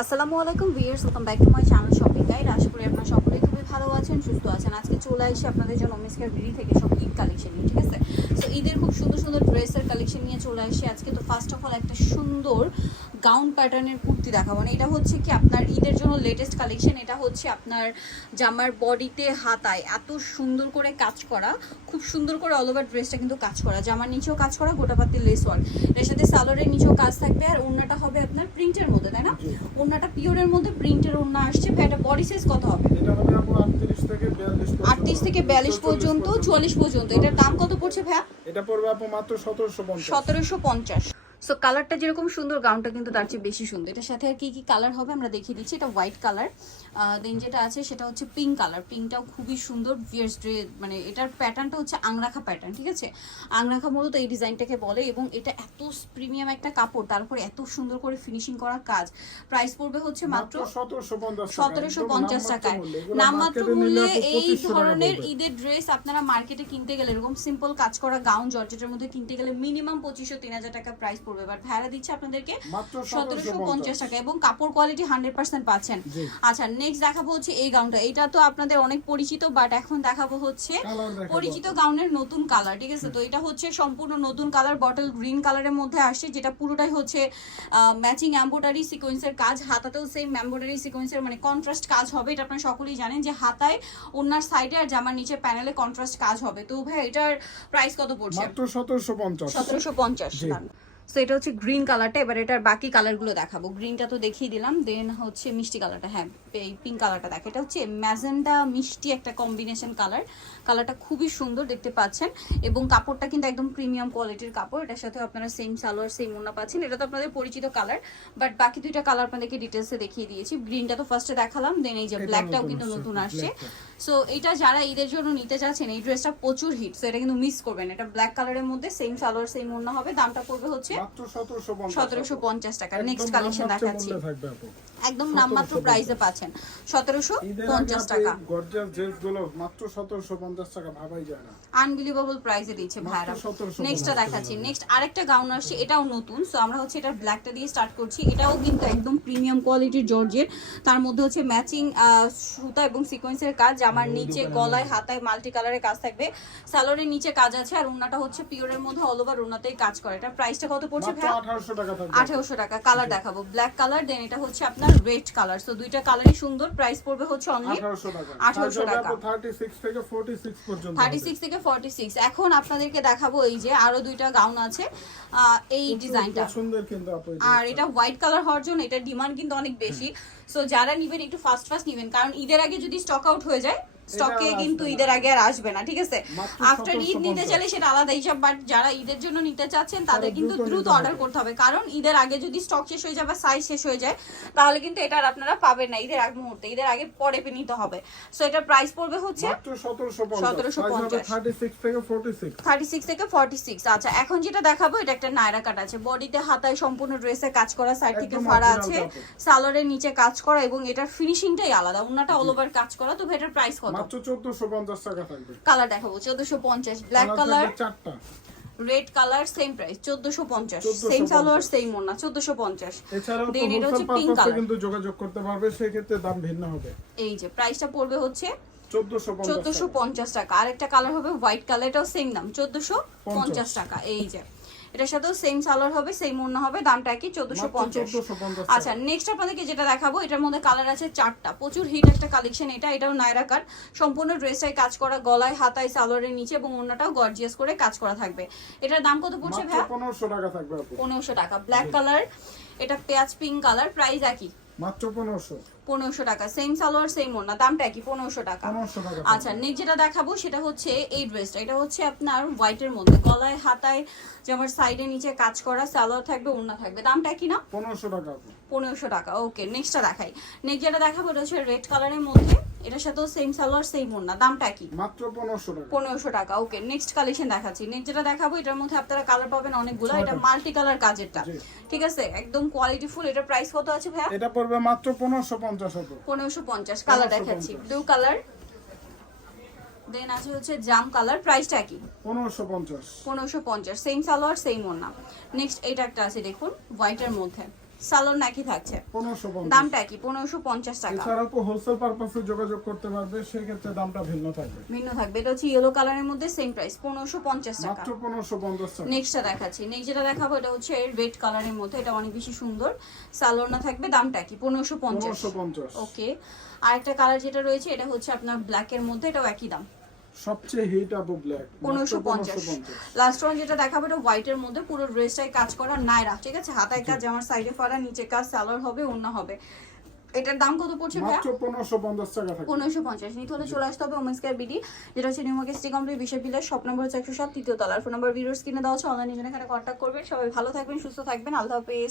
আসসালামু আলাইকুম viewers welcome back to my channel shopping guide. আশা করি আপনারা সকলেই ভালো আছেন সুস্থ আছেন। আজকে চলে আসি আপনাদের জন্য মিসকার বিডি থেকে সব ঈদ কালেকশন নিয়ে ঠিক আছে? সো ঈদের খুব সুন্দর সুন্দর ড্রেসের কালেকশন নিয়ে চলে আসি। আজকে তো ফার্স্ট অফ অল একটা সুন্দর গাউন প্যাটার্নের কুর্তি দেখাবো। মানে এটা হচ্ছে কি আপনার ঈদের জন্য লেটেস্ট কালেকশন এটা হচ্ছে আপনার জামার বডিতে হাতায় এত সুন্দর করে কাজ করা খুব সুন্দর করে অল ওভার ড্রেসটা কিন্তু কাজ করা। জামার নিচেও কাজ করা গোটাপাতি লেস ওয়ার্ক এর সাথে সালোয়ারের নিচেও কাজ থাকবে আর ওড়নাটা হবে আপনার প্রিন্টের মধ্যে তাই না? ওড়নাটা পিওরের মধ্যে প্রিন্টের ওড়না আসছে। এটা বডি সাইজ কত হবে আটত্রিশ থেকে বিয়াল্লিশ পর্যন্ত চুয়াল্লিশ পর্যন্ত। এটার দাম কত পড়ছে ভাইয়া? এটা পড়বে আপু মাত্র 1750 সতেরোশো পঞ্চাশ। সো কালারটা যেরকম সুন্দর গাউনটা কিন্তু তার চেয়ে বেশি সুন্দর। এটার সাথে আর কি কি কালার হবে আমরা দেখিয়ে দিচ্ছি। এটা হোয়াইট কালার দেন যেটা আছে সেটা হচ্ছে পিঙ্ক কালার পিঙ্কটাও খুবই সুন্দর ভিয়ার্স ড্রে মানে এটার প্যাটার্নটা হচ্ছে আংরাখা প্যাটার্ন ঠিক আছে? আংরাখা মূলত এই ডিজাইনটাকে বলে এবং এটা এত প্রিমিয়াম একটা কাপড় তারপরে এত সুন্দর করে ফিনিশিং করা কাজ। প্রাইস পড়বে হচ্ছে মাত্র সতেরোশো পঞ্চাশ টাকায়। নামমাত্র মূল্যে এই ধরনের ঈদের ড্রেস আপনারা মার্কেটে কিনতে গেলে এরকম সিম্পল কাজ করা গাউন জর্জেটের মধ্যে কিনতে গেলে মিনিমাম পঁচিশশো তিন হাজার টাকা প্রাইস পড়বে। এবার ভাড়া দিচ্ছে আপনাদেরকে সতেরোশো পঞ্চাশ। টাকা এবং কাপড় কোয়ালিটি হান্ড্রেড পার্সেন্ট পাচ্ছেন। আচ্ছা নেক্সট দেখাবো হচ্ছে এই গাউনটা এটা তো আপনাদের অনেক পরিচিত বাট এখন দেখাবো হচ্ছে পরিচিত গাউনের নতুন কালার ঠিক আছে? তো এটা হচ্ছে সম্পূর্ণ নতুন কালার বটল গ্রিন কালারের মধ্যে আসছে যেটা পুরোটাই হচ্ছে ম্যাচিং এম্বোটারি সিকোয়েন্সের কাজ। হাতাতেও সেম এম্বোটারি সিকোয়েন্সের মানে কন্ট্রাস্ট কাজ হবে এটা আপনারা সকলেই জানেন যে হাতায় ওনার সাইডে আর জামার নিচে প্যানেলে কন্ট্রাস্ট কাজ হবে। তো ভাই এটার প্রাইস কত পড়ছে? মাত্র 1750 সতেরোশো পঞ্চাশ। সো এটা হচ্ছে গ্রিন কালারটা এবার এটার বাকি কালারগুলো দেখাবো। গ্রিনটা তো দেখিয়ে দিলাম। দেন হচ্ছে মিষ্টি কালারটা হ্যাঁ এই পিঙ্ক কালারটা দেখো। এটা হচ্ছে ম্যাজেন্ডা মিষ্টি একটা কম্বিনেশন কালার কালারটা খুবই সুন্দর দেখতে পাচ্ছেন। এবং কাপড়টা কিন্তু একদম প্রিমিয়াম কোয়ালিটির কাপড়। এটার সাথে আপনারা সেম সালোয়ার সেম ওনা পাচ্ছেন। এটা তো আপনাদের পরিচিত কালার বাট বাকি দুইটা কালার আপনাদেরকে ডিটেলসে দেখিয়ে দিয়েছি। গ্রিনটা তো ফার্স্টে দেখালাম। দেন এই যে ব্ল্যাকটাও কিন্তু নতুন আসছে। সো এটা যারা ঈদের জন্য নিতে চাচ্ছেন এই ড্রেসটা প্রচুর হিট সো এটা কিন্তু মিস করবেন। এটা ব্ল্যাক কালারের মধ্যে সেম সালোয়ার সেম ওড়না হবে। দামটা পড়বে হচ্ছে 1750 সতেরোশো পঞ্চাশ টাকা। নেক্সট কালেকশন দেখাচ্ছি। একদম নামমাত্র প্রাইসে পাচ্ছেন। সতেরোশো পঞ্চাশ টাকা। আপু গর্জিয়াস ড্রেসগুলো মাত্র 1750 টাকা ভাবাই যায় না। আনবিলিভেবল প্রাইসে দিচ্ছে ভাইরা নেক্সটটা দেখাচ্ছি। নেক্সট আরেকটা গাউন আসছে এটাও নতুন। সো আমরা হচ্ছে এটা ব্ল্যাকটা দিয়ে স্টার্ট করছি। এটাও কিন্তু একদম প্রিমিয়াম কোয়ালিটির জর্জের। তার মধ্যে হচ্ছে ম্যাচিং সুতা এবং সিকোয়েন্সের কাজ। জামার নিচে গলায় হাতায় মাল্টি কালারের কাজ থাকবে। সালোয়ারের নিচে কাজ আছে আর ওনাটা হচ্ছে পিওরের মধ্যে অল ওভার ওনাতেই কাজ করে। এটা প্রাইসটা কত পড়ছে ভাই 1800 টাকা থাকবে। আঠেরোশো টাকা কালার দেখাবো। ব্ল্যাক কালার দেন এটা হচ্ছে আপনার রেড কালার সো দুইটা কালারই সুন্দর প্রাইস পড়বে হচ্ছে অনলি 1800 টাকা। 1800 টাকা। 36 থেকে 46 পর্যন্ত থার্টি হবে। সিক্স থেকে ফর্টি সিক্স এখন আপনাদেরকে দেখাবো এই যে আরও দুইটা গাউন আছে। এই ডিজাইনটা সুন্দর কিন্তু আপু আর এটা হোয়াইট কালার হওয়ার জন্য এটা ডিমান্ড কিন্তু অনেক বেশি। সো যারা নিবেন একটু ফাস্ট ফাস্ট নিবেন। কারণ ঈদের আগে যদি স্টক আউট হয়ে যায় স্টকে কিন্তু ঈদের আগে আর আসবে না ঠিক আছে? আফটার ঈদ নিতে চাইলে সেটা আলাদা হিসাব বাট যারা ঈদের জন্য নিতে চাচ্ছেন তাদের কিন্তু দ্রুত অর্ডার করতে হবে। কারণ ঈদের আগে যদি স্টক শেষ হয়ে যায় বা সাইজ শেষ হয়ে যায় তাহলে কিন্তু এটা আর আপনারা পাবেন না ঈদের আগ মুহূর্তে। ঈদের আগে পরে নিতে হবে। সো এটার প্রাইস পড়বে হচ্ছে মাত্র 1750 1750 36 থেকে 46 থার্টি সিক্স থেকে ফর্টি সিক্স আচ্ছা এখন যেটা দেখাবো এটা একটা নায়রা কাট আছে। বডিতে হাতায় সম্পূর্ণ ড্রেসে কাজ করা সাইড থেকে ফাড়া আছে। সালোয়ারের নিচে কাজ করা এবং এটার ফিনিশিংটাই আলাদা। ওনাটা অল ওভার কাজ করা তো এটার প্রাইস কত? মাত্র 1450 টাকা থাকবে। কালার দেখাবো চোদ্দশো পঞ্চাশ। ব্ল্যাক কালার চারটা। Red colour same price 1450 same salwar same ওনা চোদ্দশো পঞ্চাশ। এছাড়াও তো Then এটা হচ্ছে পারপাসে color। কিন্তু যোগাযোগ করতে পারবে সেই ক্ষেত্রে দাম ভিন্ন হবে। এই যে প্রাইসটা পড়বে হচ্ছে 1450 চোদ্দশো টাকা। পঞ্চাশ টাকা। আরেকটা কালার হবে হোয়াইট কালার এটাও সেম দাম চোদ্দশো পঞ্চাশ টাকা। এই যে এটার সাথেও সেম সালোয়ার হবে সেম ওড়না হবে দামটা কি চোদ্দশো পঞ্চাশ। আচ্ছা নেক্সট আপনাদেরকে যেটা দেখাবো এটার মধ্যে কালার আছে চারটা। প্রচুর হিট একটা কালেকশন এটা এটাও নায়রা কাট সম্পূর্ণ ড্রেসটাই কাজ করা গলায় হাতায় সালোয়ারের নিচে এবং ওড়নাটাও গর্জিয়াস করে কাজ করা থাকবে। এটার দাম কত পড়ছে ভাই 1500 টাকা থাকবে পনেরোশো টাকা। ব্ল্যাক কালার এটা পেঁয়াজ পিঙ্ক কালার প্রাইস একই। মাত্র 1500 পনেরোশো টাকা। সেম সালোয়ার সেম ওড়না। দামটা কি পনেরোশো টাকা। আচ্ছা নেক্সট যেটা দেখাবো সেটা হচ্ছে এই ড্রেসটা এটা হচ্ছে আপনার হোয়াইটের মধ্যে। গলায় হাতায় যেমন সাইডে নিচে কাজ করা সালোয়ার থাকবে ওড়না থাকবে। দামটা কি না? পনেরোশো টাকা। পনেরোশো টাকা। ওকে নেক্সটটা দেখাই। নেক্সট যেটা দেখাবো এটা হচ্ছে রেড কালারের মধ্যে। এটার সাথেও সেম সালোয়ার সেম ওড়না। দামটা কি? মাত্র 1500 টাকা। পনেরোশো টাকা। ওকে নেক্সট কালেকশন দেখাচ্ছি। নেক্সট যেটা দেখাবো এটার মধ্যে আপনারা কালার পাবেন অনেকগুলো। এটা মাল্টি কালার কাজেরটা। ঠিক আছে? একদম কোয়ালিটি ফুল এটার প্রাইস কত আছে ভাইয়া? এটা পড়বে মাত্র 1550 আপু পনেরোশো পঞ্চাশ। কালার দেখাচ্ছি। ব্লু কালার দেন আছে হচ্ছে জাম কালার প্রাইসটা কি? 1550 পনেরোশো পঞ্চাশ। সেম সালোয়ার সেম ওড়না। নেক্সট এটা একটা আছে দেখুন হোয়াইটের মধ্যে। সালোর নাকি থাকছে। দামটা কি? পনেরোশো পঞ্চাশ টাকা। এছাড়াও তো হোলসেল পারপাসে যোগাযোগ করতে পারবে সেক্ষেত্রে দামটা ভিন্ন থাকবে। ভিন্ন থাকবে। এটা হচ্ছে ইয়েলো কালারের মধ্যে সেম প্রাইস পনেরোশো পঞ্চাশ টাকা। মাত্র পনেরোশো পঞ্চাশ টাকা। নেক্সটটা দেখাচ্ছি। নেক্সট যেটা দেখাবো এটা হচ্ছে রেড কালারের মধ্যে। এটা অনেক বেশি সুন্দর। সালোর না থাকবে দামটা কি? পনেরোশো পঞ্চাশ। ওকে আর একটা কালার যেটা রয়েছে এটা হচ্ছে আপনার ব্ল্যাকের মধ্যে এটাও একই দাম। সবচেয়ে হিট আবু ব্ল্যাক পনেরোশো পঞ্চাশ। লাস্ট ওয়ান যেটা দেখাবো এটা হোয়াইটের মধ্যে পুরো ড্রেসটাই কাজ করা নাইরা ঠিক আছে? হাতায় কাজ আমার সাইডে ফাড়া নিচে কাজ সালোয়ার হবে অন্য হবে। এটার দাম কত পড়ছে মাত্র পনেরোশো পঞ্চাশ টাকা থাকবে। পনেরোশো পঞ্চাশ। নিতে হলে চলে আসতে হবে ওমেন্স কেয়ার বিডি যেটা হচ্ছে নিউ মার্কেট সিটি কমপ্লিট বিশেষ বিলের শপ নম্বর হচ্ছে একশো সাত তৃতীয় তলার ফোন নম্বর ভিডিওস কিনে দেওয়া হচ্ছে অনলাইনে জন্য এখানে কন্ট্যাক্ট করবেন। সবাই ভালো থাকবেন সুস্থ থাকবেন। আল্লাহ হাফেজ।